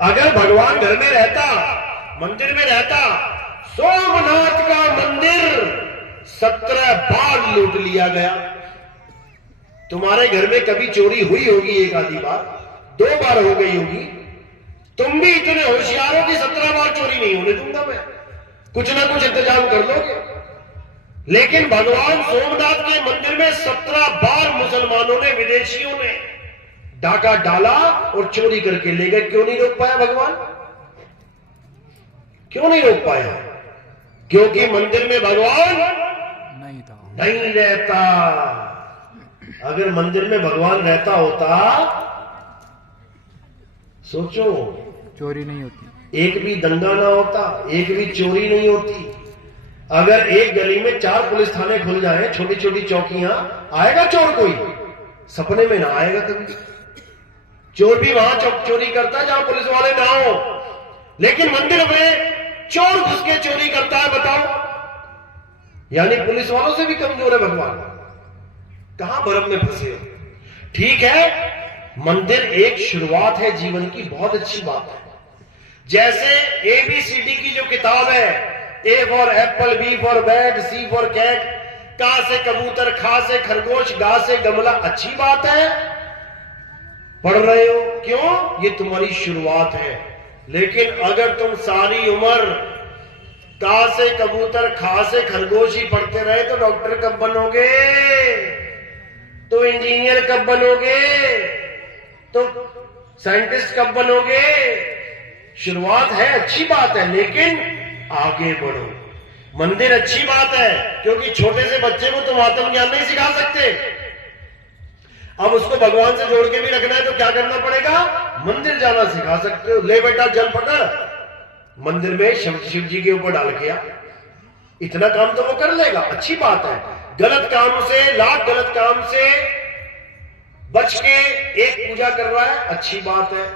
अगर भगवान घर में रहता, मंदिर में रहता, सोमनाथ का मंदिर 17 बार लूट लिया गया। तुम्हारे घर में कभी चोरी हुई होगी, एक आधी बार, 2 बार हो गई होगी। तुम भी इतने होशियार हो कि 17 बार चोरी नहीं होने दूंगा मैं, कुछ ना कुछ इंतजाम कर लोगे। लेकिन भगवान सोमनाथ के मंदिर में 17 बार मुसलमानों ने, विदेशियों ने डाका डाला और चोरी करके ले गए। क्यों नहीं रोक पाया भगवान? क्यों नहीं रोक पाया? क्योंकि मंदिर में भगवान नहीं रहता। अगर मंदिर में भगवान रहता होता, सोचो, चोरी नहीं होती, एक भी दंगा ना होता, एक भी चोरी नहीं होती। अगर एक गली में 4 पुलिस थाने खुल जाएं, छोटी छोटी चौकियां, आएगा चोर कोई? सपने में ना आएगा कभी। चोर भी वहां चोरी करता है जहां पुलिस वाले ना हो, लेकिन मंदिर में चोर घुस के चोरी करता है। बताओ, यानी पुलिस वालों से भी कमजोर है भगवान। कहां भरम में फंसे हो? ठीक है, मंदिर एक शुरुआत है जीवन की, बहुत अच्छी बात है। जैसे ABCD की जो किताब है, A for apple, B for bat, C for cat, का से कबूतर, खा से खरगोश, गा से गमला, अच्छी बात है, पढ़ रहे हो। क्यों? ये तुम्हारी शुरुआत है। लेकिन अगर तुम सारी उम्र का से कबूतर, खा से खरगोश ही पढ़ते रहे तो डॉक्टर कब बनोगे? तो इंजीनियर कब बनोगे? तो साइंटिस्ट कब बनोगे? शुरुआत है, अच्छी बात है, लेकिन आगे बढ़ो। मंदिर अच्छी बात है, क्योंकि छोटे से बच्चे को तुम आत्मज्ञान नहीं सिखा सकते। अब उसको भगवान से जोड़ के भी रखना है तो क्या करना पड़ेगा? मंदिर जाना सिखा सकते हो। ले बेटा जल पकड़, मंदिर में शिव जी के ऊपर डाल के आ, इतना काम तो वो कर लेगा, अच्छी बात है। गलत काम से, लाख गलत काम से बच के एक पूजा कर रहा है, अच्छी बात है।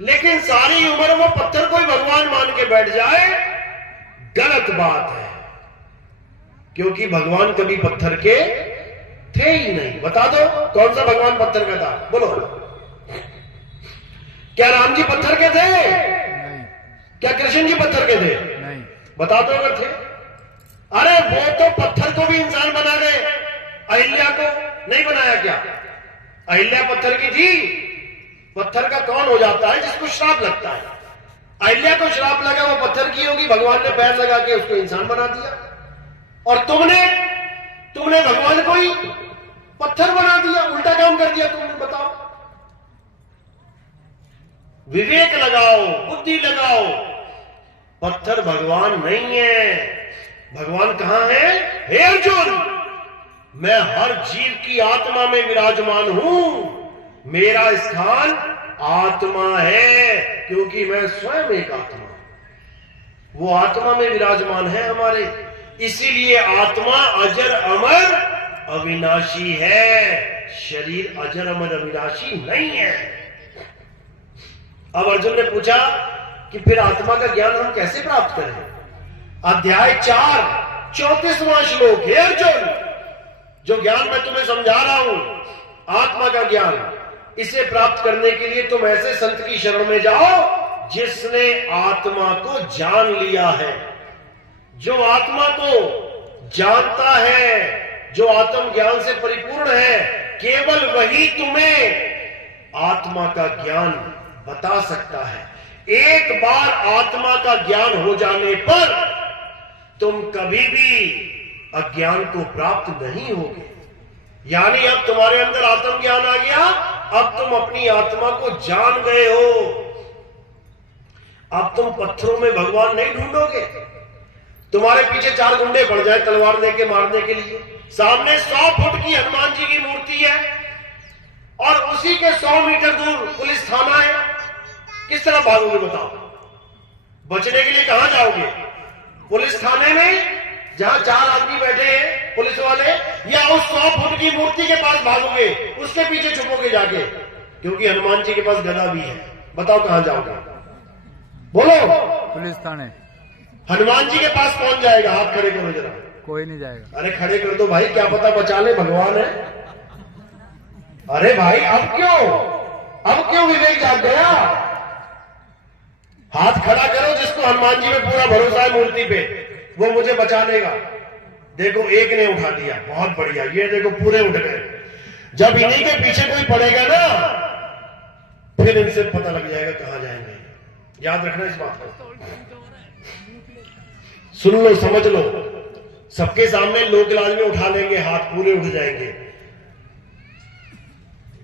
लेकिन सारी उम्र वो पत्थर को ही भगवान मान के बैठ जाए, गलत बात है, क्योंकि भगवान कभी पत्थर के थे ही नहीं। बता दो कौन सा भगवान पत्थर का था? बोलो, क्या राम जी पत्थर के थे? नहीं। क्या कृष्ण जी पत्थर के थे? नहीं। बता दो अगर थे। अरे वो तो पत्थर को भी इंसान बना गए, अहिल्या को नहीं बनाया क्या? अहिल्या पत्थर की थी। पत्थर का कौन हो जाता है? जिसको श्राप लगता है। अहिल्या को श्राप लगा, वो पत्थर की होगी, भगवान ने पैर लगा के उसको इंसान बना दिया। और तुमने भगवान को ही पत्थर बना दिया, उल्टा काम कर दिया तुमने। बताओ, विवेक लगाओ, बुद्धि लगाओ। पत्थर भगवान नहीं है। भगवान कहां है? हे अर्जुन, मैं हर जीव की आत्मा में विराजमान हूं। मेरा स्थान आत्मा है, क्योंकि मैं स्वयं एक आत्मा हूं। वो आत्मा में विराजमान है हमारे, इसीलिए आत्मा अजर अमर अविनाशी है। शरीर अजर अमर अविनाशी नहीं है। अब अर्जुन ने पूछा कि फिर आत्मा का ज्ञान हम कैसे प्राप्त करें? अध्याय 4 34वां श्लोक। हे अर्जुन, जो ज्ञान मैं तुम्हें समझा रहा हूं, आत्मा का ज्ञान, इसे प्राप्त करने के लिए तुम ऐसे संत की शरण में जाओ जिसने आत्मा को जान लिया है। जो आत्मा को जानता है, जो आत्म ज्ञान से परिपूर्ण है, केवल वही तुम्हें आत्मा का ज्ञान बता सकता है। एक बार आत्मा का ज्ञान हो जाने पर तुम कभी भी अज्ञान को प्राप्त नहीं होगे। यानी अब तुम्हारे अंदर आत्म ज्ञान आ गया, अब तुम अपनी आत्मा को जान गए हो। अब तुम पत्थरों में भगवान नहीं ढूंढोगे। तुम्हारे पीछे 4 गुंडे पड़ जाए तलवार लेके मारने के लिए, सामने 100 फुट की हनुमान जी की मूर्ति है और उसी के 100 मीटर दूर पुलिस थाना है, किस तरह भागोगे? बताओ, बचने के लिए कहां जाओगे? पुलिस थाने में जहां 4 आदमी बैठे हैं पुलिस वाले, या उस 100 फुट की मूर्ति के पास भागोगे, उसके पीछे छुपोगे जाके? क्योंकि हनुमान जी के पास गदा भी है। बताओ कहां जाओगे? बोलो। पुलिस थाने। हनुमान जी के पास कौन जाएगा? हाथ खड़े करो जरा। कोई नहीं जाएगा। अरे खड़े कर दो भाई, क्या पता बचा ले, भगवान है। अरे भाई अब क्यों विवेक जाग गया? हाथ खड़ा करो जिसको हनुमान जी में पूरा भरोसा है मूर्ति पे, वो मुझे बचा लेगा। देखो एक ने उठा लिया, बहुत बढ़िया, ये देखो पूरे उठ गए। जब इन्हीं के पीछे कोई पड़ेगा ना, फिर इनसे पता लग जाएगा कहां जाएंगे। याद रखना इस बात को, सुन लो, समझ लो। सबके सामने लोक लाज में उठा लेंगे, हाथ पूरे उठ जाएंगे।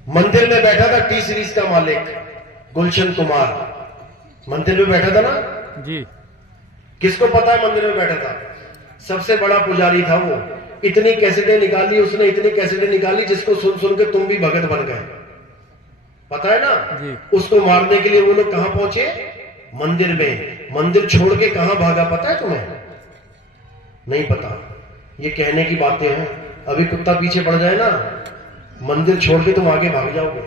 मंदिर में बैठा था टी सीरीज का मालिक गुलशन कुमार, मंदिर में बैठा था ना जी। किसको पता है मंदिर में बैठा था? सबसे बड़ा पुजारी था वो। इतनी कैसेटें निकाली उसने, इतनी कैसेटें निकाली जिसको सुन सुन के तुम भी भगत बन गए, पता है ना जी। उसको मारने के लिए वो लोग कहां पहुंचे? मंदिर में। मंदिर छोड़ के कहां भागा पता है तुम्हें? नहीं पता। ये कहने की बातें हैं। अभी कुत्ता पीछे पड़ जाए ना, मंदिर छोड़ के तुम आगे भाग जाओगे।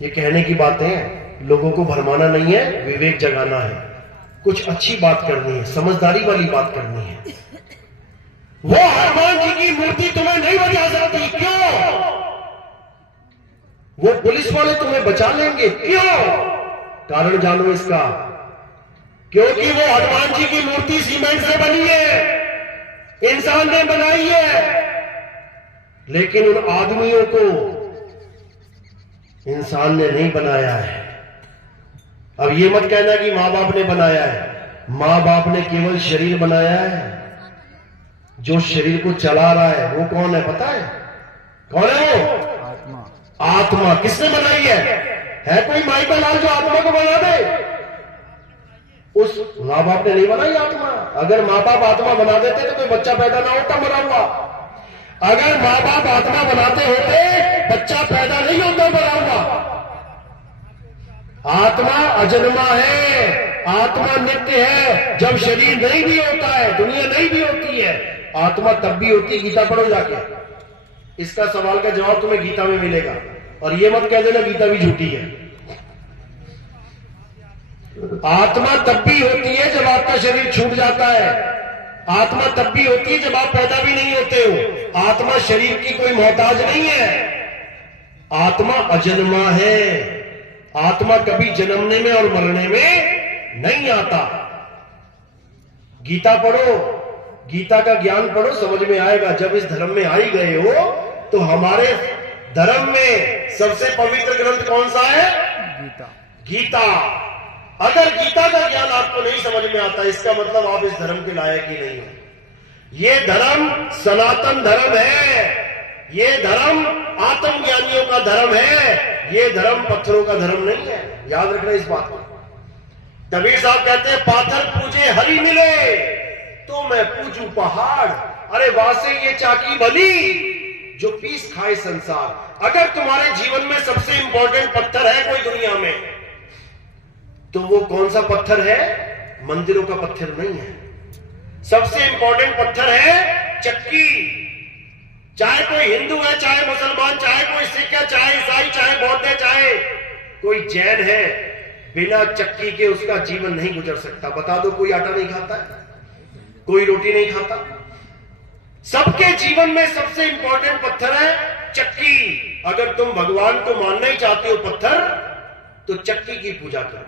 ये कहने की बातें हैं, लोगों को भरमाना नहीं है, विवेक जगाना है। कुछ अच्छी बात करनी है, समझदारी वाली बात करनी है। वो हनुमान जी की मूर्ति तुम्हें नहीं बचा सकती, क्यों? वो पुलिस वाले तुम्हें बचा लेंगे, क्यों? कारण जानो इसका, क्योंकि वो हनुमान जी की मूर्ति सीमेंट से बनी है, इंसान ने बनाई है। लेकिन उन आदमियों को इंसान ने नहीं बनाया है। अब ये मत कहना कि मां बाप ने बनाया है। मां बाप ने केवल शरीर बनाया है। जो शरीर को चला रहा है वो कौन है पता है? कौन है वो? आत्मा। आत्मा। किसने बनाई है कोई माई का लाल जो आत्मा को बना दे? उस मां बाप ने नहीं बनाई आत्मा। अगर मां बाप आत्मा बना देते तो कोई बच्चा पैदा ना होता मरा हुआ। अगर मां बाप आत्मा बनाते होते, बच्चा पैदा नहीं होता मरा हुआ। आत्मा अजन्मा है, आत्मा नित्य है। जब शरीर नहीं भी होता है, दुनिया नहीं भी होती है, आत्मा तब भी होती है। गीता पढ़ो जाके, इसका सवाल का जवाब तुम्हें गीता में मिलेगा। और ये मत कह देना गीता भी झूठी है। आत्मा तब भी होती है जब आपका शरीर छूट जाता है। आत्मा तब भी होती है जब आप पैदा भी नहीं होते हो। आत्मा शरीर की कोई मोहताज नहीं है। आत्मा अजन्मा है। आत्मा कभी जन्मने में और मरने में नहीं आता। गीता पढ़ो, गीता का ज्ञान पढ़ो, समझ में आएगा। जब इस धर्म में आ ही गए हो तो हमारे धर्म में सबसे पवित्र ग्रंथ कौन सा है? गीता। गीता। अगर गीता का ज्ञान आपको नहीं समझ में आता, इसका मतलब आप इस धर्म के लायक ही नहीं हो। ये धर्म सनातन धर्म है। ये धर्म आत्मज्ञानियों का धर्म है। ये धर्म पत्थरों का धर्म नहीं है। याद रखना इस बात को। कबीर साहब कहते हैं, पाथर पूजे हरि मिले तो मैं पूजू पहाड़। अरे वासे ये चाकी भली जो पीस खाए संसार। अगर तुम्हारे जीवन में सबसे इंपॉर्टेंट पत्थर है कोई दुनिया में, तो वो कौन सा पत्थर है? मंदिरों का पत्थर नहीं है। सबसे इंपॉर्टेंट पत्थर है चक्की। चाहे कोई हिंदू है, चाहे मुसलमान, चाहे कोई सिख है, चाहे ईसाई, चाहे बौद्ध है, चाहे कोई जैन है, बिना चक्की के उसका जीवन नहीं गुजर सकता। बता दो, कोई आटा नहीं खाता है, कोई रोटी नहीं खाता। सबके जीवन में सबसे इंपॉर्टेंट पत्थर है चक्की। अगर तुम भगवान को मानना ही चाहते हो पत्थर, तो चक्की की पूजा करो।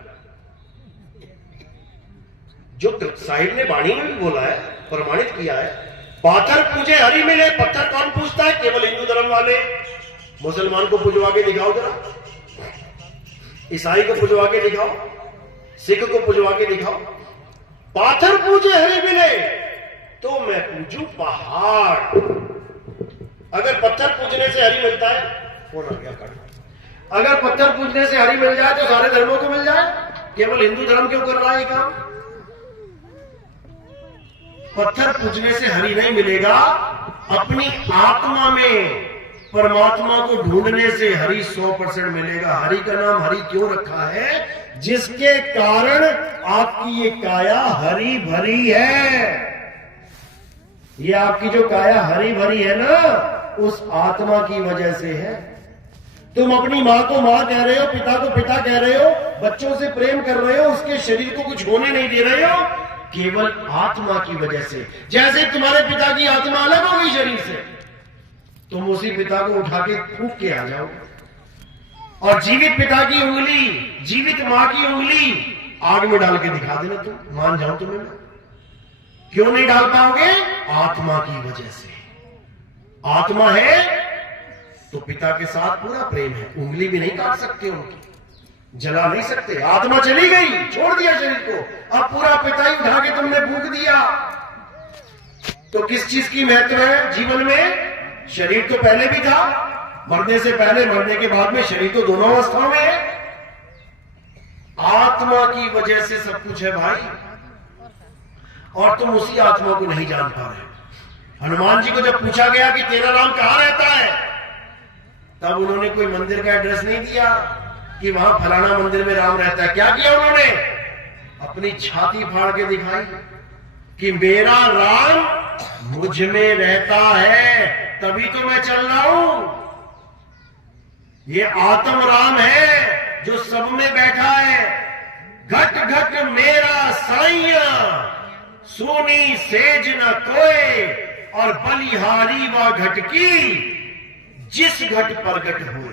जो साहिब ने वाणी में भी बोला है, प्रमाणित किया है, पाथर पूजे हरि मिले। पत्थर कौन पूछता है? केवल हिंदू धर्म वाले। मुसलमान को पुजवा के दिखाओ जरा, ईसाई को पुजवा के दिखाओ, सिख को पुजवा के दिखाओ। पाथर पूजे हरि मिले तो मैं पूजू पहाड़। अगर पत्थर पूजने से हरि मिलता है, कौन आ गया काट। अगर पत्थर पूजने से हरि मिल जाए तो सारे धर्मों को मिल जाए। केवल हिंदू धर्म क्यों कर रहा है काम? पत्थर पूजने से हरि नहीं मिलेगा। अपनी आत्मा में परमात्मा को ढूंढने से हरि 100% मिलेगा। हरि का नाम हरि क्यों रखा है? जिसके कारण आपकी ये काया हरी भरी है। ये आपकी जो काया हरी भरी है ना, उस आत्मा की वजह से है। तुम अपनी मां को मां कह रहे हो, पिता को पिता कह रहे हो, बच्चों से प्रेम कर रहे हो, उसके शरीर को कुछ होने नहीं दे रहे हो, केवल आत्मा की वजह से। जैसे तुम्हारे पिता की आत्मा अलग होगी शरीर से, तुम उसी पिता को उठा के फूंक के आ जाओ। और जीवित पिता की उंगली, जीवित मां की उंगली आग में डाल के दिखा देना, तुम मान जाओ तुम्हें मैं। क्यों नहीं डाल पाओगे? आत्मा की वजह से। आत्मा है तो पिता के साथ पूरा प्रेम है, उंगली भी नहीं काट सकते उनकी, जला नहीं सकते। आत्मा चली गई, छोड़ दिया शरीर को, अब पूरा पिता ही उठा के तुमने फूंक दिया। तो किस चीज की महत्व है जीवन में? शरीर तो पहले भी था, मरने से पहले, मरने के बाद में, शरीर तो दोनों अवस्थाओं में है। आत्मा की वजह से सब कुछ है भाई, और तुम उसी आत्मा को नहीं जान पा रहे। हनुमान जी को जब पूछा गया कि तेरा राम कहां रहता है, तब उन्होंने कोई मंदिर का एड्रेस नहीं दिया कि वहां फलाना मंदिर में राम रहता है। क्या किया उन्होंने? अपनी छाती फाड़ के दिखाई कि मेरा राम मुझ में रहता है, तभी तो मैं चल रहा हूं। ये आत्म राम है जो सब में बैठा है। घट घट मेरा साइया, सोनी सेज न कोय, और बलिहारी व घट की, जिस घट प्रगट हुए।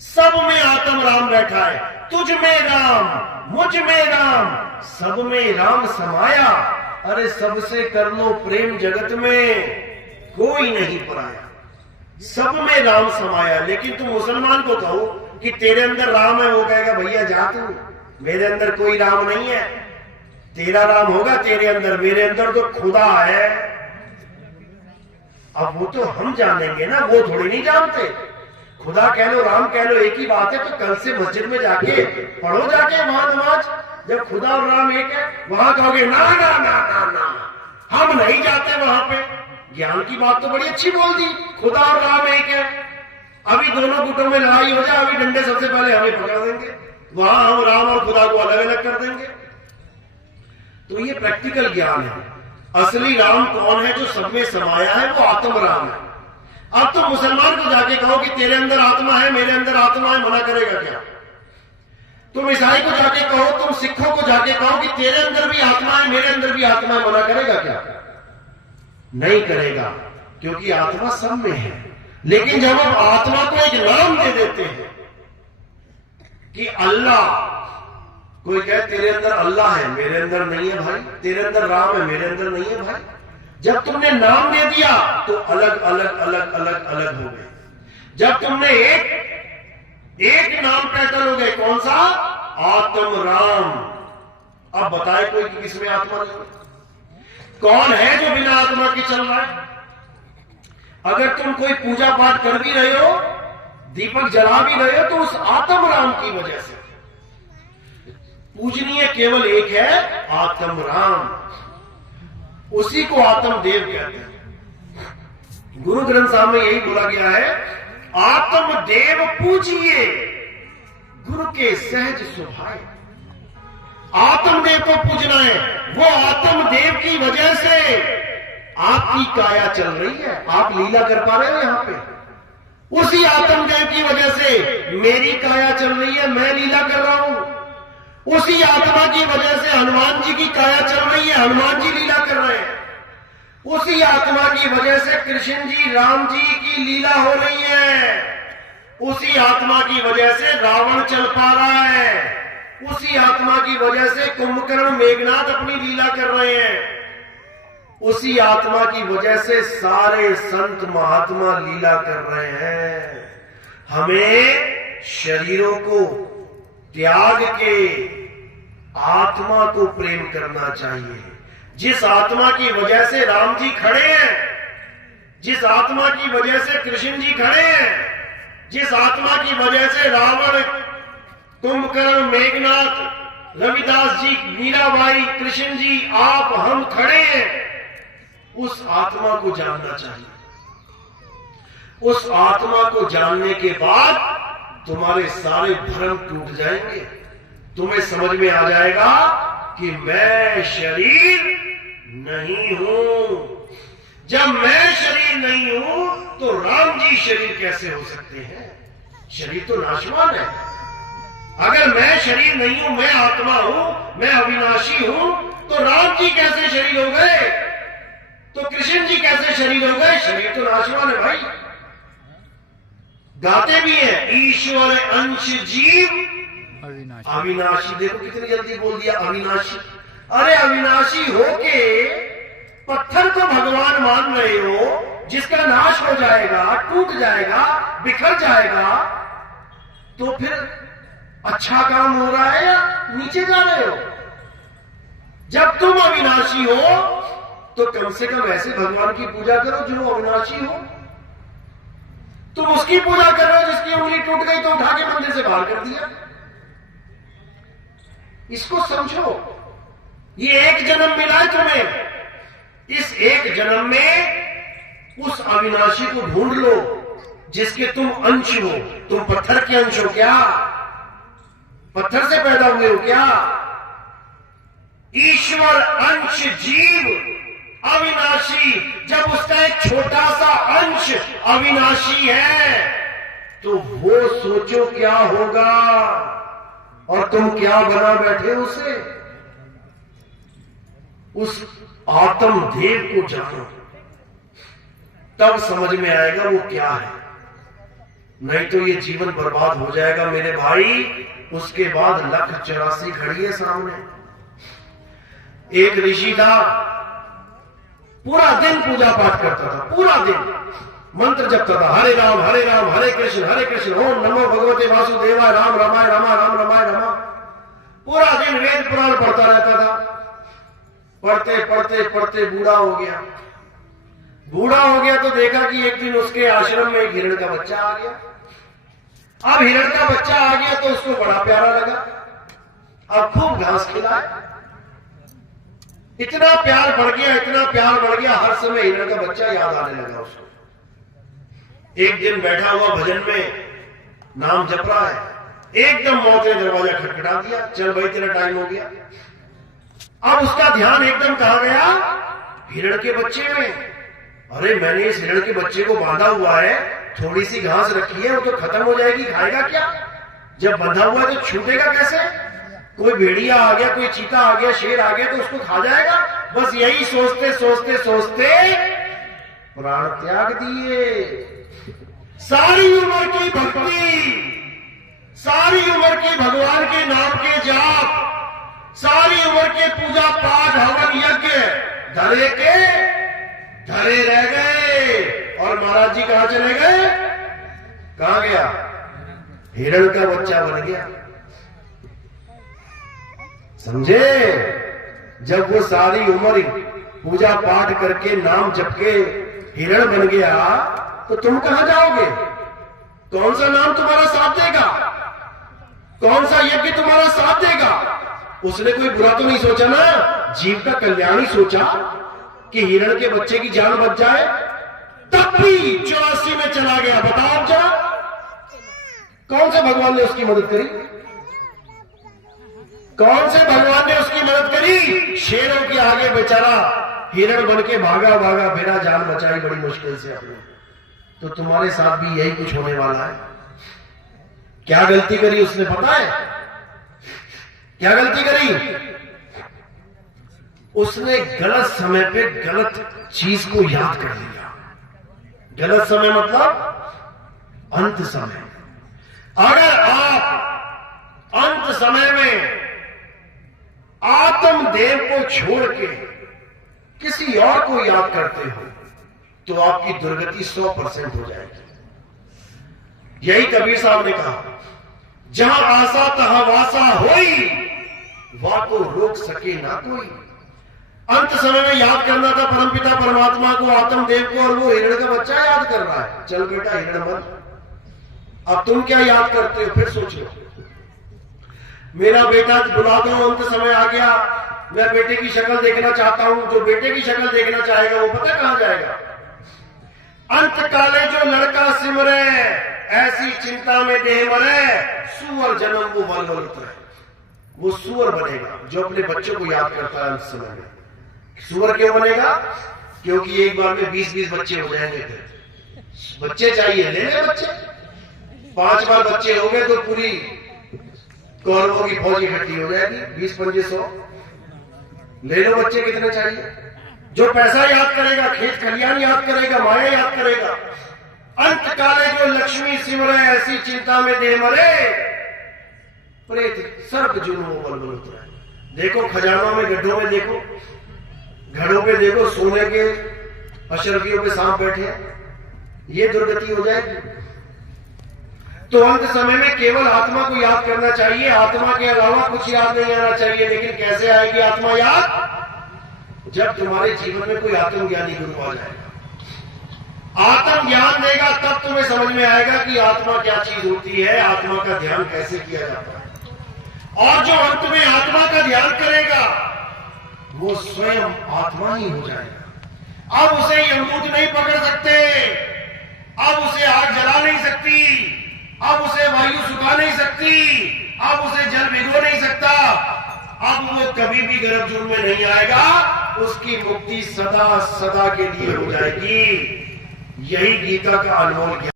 सब में आत्म राम बैठा है, तुझ में राम, मुझ में राम, सब में राम समाया। अरे सबसे कर लो प्रेम, जगत में कोई नहीं पराया, सब में राम समाया। लेकिन तुम मुसलमान को कहो कि तेरे अंदर राम है, वो कहेगा भैया जा तू, मेरे अंदर कोई राम नहीं है। तेरा राम होगा तेरे अंदर, मेरे अंदर तो खुदा है। अब वो तो हम जानेंगे ना, वो थोड़ी नहीं जानते। खुदा कह लो, राम कह लो, एक ही बात है। तो कल से मस्जिद में जाके पढ़ो, जाके वहां नमाज, जब खुदा और राम एक है, वहां कहोगे ना ना ना ना ना, हम नहीं जाते वहां पे। ज्ञान की बात तो बड़ी अच्छी बोल दी, खुदा और राम एक है। अभी दोनों गुटों में लड़ाई हो जाए, अभी डंडे सबसे पहले हमें पकड़ देंगे, वहां हम राम और खुदा को अलग अलग कर देंगे। तो ये प्रैक्टिकल ज्ञान है। असली राम कौन है? जो सब में समाया है, वो आत्म राम है। अब तुम मुसलमान को जाके कहो कि तेरे अंदर आत्मा है, मेरे अंदर आत्मा है, मना करेगा क्या? तुम ईसाई को जाके कहो, तुम सिखों को जाके कहो कि तेरे अंदर भी आत्मा है, मेरे अंदर भी आत्मा है, मना करेगा क्या? नहीं करेगा, क्योंकि आत्मा सब में है। लेकिन जब हम आत्मा को एक नाम दे देते हैं कि अल्लाह, कोई कहे तेरे अंदर अल्लाह है, मेरे अंदर नहीं है भाई, तेरे अंदर राम है, मेरे अंदर नहीं है भाई। जब तुमने नाम दे दिया तो अलग अलग अलग अलग अलग हो गए। जब तुमने एक नाम पैटर्न हो गए, कौन सा? आत्म राम। अब बताए कोई कि किसमें आत्मा नहीं? कौन है जो बिना आत्मा के चल रहा है? अगर तुम कोई पूजा पाठ कर भी रहे हो, दीपक जला भी रहे हो, तो उस आत्म राम की वजह से। पूजनीय केवल एक है, आत्म राम, उसी को आत्म देव कहते हैं। गुरु ग्रंथ साहब में यही बोला गया है, आत्म देव पूजिए, गुरु के सहज स्वभाव। आत्मदेव को पूजना है, वो आत्मदेव की वजह से आपकी काया चल रही है, आप लीला कर पा रहे हो यहां पे। उसी आत्मदेव की वजह से मेरी काया चल रही है, मैं लीला कर रहा हूं। उसी आत्मा की वजह से हनुमान जी की काया चल रही है, हनुमान जी लीला कर रहे हैं। उसी आत्मा की वजह से कृष्ण जी, राम जी की लीला हो रही है। उसी आत्मा की वजह से रावण चल पा रहा है। उसी आत्मा की वजह से कुंभकर्ण, मेघनाथ अपनी लीला कर रहे हैं। उसी आत्मा की वजह से सारे संत महात्मा लीला कर रहे हैं। हमें शरीरों को त्याग के आत्मा को प्रेम करना चाहिए। जिस आत्मा की वजह से राम जी खड़े हैं, जिस आत्मा की वजह से कृष्ण जी खड़े हैं, जिस आत्मा की वजह से रावण, कुंभकर्ण, मेघनाथ, रविदास जी, मीराबाई, कृष्ण जी, आप, हम खड़े हैं, उस आत्मा को जानना चाहिए। उस आत्मा को जानने के बाद तुम्हारे सारे भ्रम टूट जाएंगे। तुम्हें समझ में आ जाएगा कि मैं शरीर नहीं हूं। जब मैं शरीर नहीं हूं तो राम जी शरीर कैसे हो सकते हैं? शरीर तो नाशवान है। अगर मैं शरीर नहीं हूं, मैं आत्मा हूं, मैं अविनाशी हूं, तो राम जी कैसे शरीर हो गए? तो कृष्ण जी कैसे शरीर हो गए? शरीर तो नाशवान है भाई। गाते भी है, ईश्वर अंश जीव अविनाशी। अविनाशी, देखो कितनी जल्दी बोल दिया अविनाशी। अरे अविनाशी होके पत्थर को भगवान मान रहे हो, जिसका नाश हो जाएगा, टूट जाएगा, बिखर जाएगा, तो फिर अच्छा काम हो रहा है या नीचे जा रहे हो? जब तुम अविनाशी हो तो कम से कम ऐसे भगवान की पूजा करो जो अविनाशी हो। तुम उसकी पूजा कर रहे हो जिसकी उंगली टूट गई तो उठा के मंदिर से बाहर कर दिया। इसको समझो, ये एक जन्म मिला है तुम्हें, इस एक जन्म में उस अविनाशी को ढूंढ लो जिसके तुम अंश हो। तुम पत्थर के अंश हो क्या? पत्थर से पैदा हुए हो क्या? ईश्वर अंश जीव अविनाशी, जब उसका एक छोटा सा अंश अविनाशी है तो वो सोचो क्या होगा, और तुम क्या बना बैठे उसे। उस आत्म देव को जानो, तब समझ में आएगा वो क्या है। नहीं तो ये जीवन बर्बाद हो जाएगा मेरे भाई। उसके बाद 1,84 खड़ी है सामने। एक ऋषि था, पूरा दिन पूजा पाठ करता था, पूरा दिन मंत्र जपता था, हरे राम हरे कृष्ण ओम नमो भगवते वासुदेवाय राम रामाय रमा। पूरा दिन वेद पुराण पढ़ता रहता था। पढ़ते बूढ़ा हो गया तो देखा कि एक दिन उसके आश्रम में एक हिरण का बच्चा आ गया। अब हिरण का बच्चा आ गया तो उसको बड़ा प्यारा लगा। अब खूब घास खिलाए, इतना प्यार बढ़ गया, हर समय हिरण का बच्चा याद आने लगा उसको। एक दिन बैठा हुआ भजन में नाम जप रहा है, एकदम मौत ने दरवाजा खटखटा दिया। चल भाई तेरा टाइम हो गया। अब उसका ध्यान एकदम कहां गया? हिरण के बच्चे में। अरे मैंने इस हिरण के बच्चे को बांधा हुआ है, थोड़ी सी घास रखी है, वो तो खत्म हो जाएगी, खाएगा क्या? जब बंधा हुआ है तो छूटेगा कैसे? कोई भेड़िया आ गया, कोई चीता आ गया, शेर आ गया तो उसको खा जाएगा। बस यही सोचते प्राण त्याग दिए। सारी उम्र की भक्ति, सारी उम्र की भगवान के नाम के जाप, सारी उम्र के पूजा पाठ हवन यज्ञ धरे रह गए। और महाराज जी कहां चले गए? कहां गया? हिरण का बच्चा बन गया। समझे? जब वो सारी उम्र पूजा पाठ करके नाम जप के हिरण बन गया तो तुम कहां जाओगे? कौन सा नाम तुम्हारा साथ देगा? कौन सा यज्ञ तुम्हारा साथ देगा? उसने कोई बुरा तो नहीं सोचा ना, जीव का कल्याण ही सोचा कि हिरण के बच्चे की जान बच जाए। तब भी 84 में चला गया। बताओ जरा, कौन से भगवान ने उसकी मदद करी? कौन से भगवान ने उसकी मदद करी? शेरों के आगे बेचारा हिरण बन के भागा बिना जान बचाई बड़ी मुश्किल से अपने। तो तुम्हारे साथ भी यही कुछ होने वाला है। क्या गलती करी उसने पता है? क्या गलती करी? उसने गलत समय पे गलत चीज को याद कर लिया। गलत समय मतलब अंत समय। अगर आप अंत समय में आत्मदेव को छोड़ के किसी और को याद करते हो तो आपकी दुर्गति 100% हो जाएगी। यही कबीर साहब ने कहा, जहां आशा तहां वासा होई, वह तो रोक सके ना कोई। अंत समय में याद करना था परमपिता परमात्मा को, आत्मदेव को, और वो हिरण का बच्चा याद कर रहा है। चल बेटा हिरण बन। अब तुम क्या याद करते हो? फिर सोच लो। मेरा बेटा बुला दो, अंत समय आ गया, मैं बेटे की शक्ल देखना चाहता हूं। जो बेटे की शक्ल देखना चाहेगा वो पता कहां जाएगा? अंत काले जो लड़का सिमरे, ऐसी चिंता में देह मरे, सुअर जन्म वो मल उतरे। वो सुअर बनेगा जो अपने बच्चों को याद करता है अंत समय में। सुअर क्यों बनेगा? क्योंकि एक बार में 20-20 बच्चे हो जाएंगे। बच्चे चाहिए, ले ले बच्चे। 5 बार बच्चे हो गए तो पूरी कौरवों की फौज इकट्ठी हो जाएगी। 20-2500 ले लो बच्चे। कितने चाहिए? जो पैसा याद करेगा, खेत खलियान याद करेगा, माया याद करेगा। अंत काले जो लक्ष्मी सिमरे, ऐसी चिंता में दे मरे। प्रेत सर्प जुनून बलबल उतरा। देखो खजानों में, गड्ढों में देखो, घड़ों पे देखो, सोने के अशरफियों पे सांप बैठे हैं, ये दुर्गति हो जाएगी। तो अंत समय में केवल आत्मा को याद करना चाहिए, आत्मा के अलावा कुछ याद नहीं आना चाहिए। लेकिन कैसे आएगी आत्मा याद? जब तुम्हारे जीवन में कोई आत्मज्ञानी गुरु आ जाएगा, आत्म ज्ञान देगा, तब तुम्हें समझ में आएगा कि आत्मा क्या चीज होती है, आत्मा का ध्यान कैसे किया जाता है। और जो अंत में आत्मा का ध्यान करेगा वो स्वयं आत्मा ही हो जाएगा। अब उसे यमदूत नहीं पकड़ सकते, अब उसे आग जला नहीं सकती, अब उसे वायु सुखा नहीं सकती, अब उसे जल भिगो नहीं सकता, अब वो कभी भी गर्भजून में नहीं आएगा, उसकी मुक्ति सदा सदा के लिए हो जाएगी। यही गीता का अनमोल ज्ञान।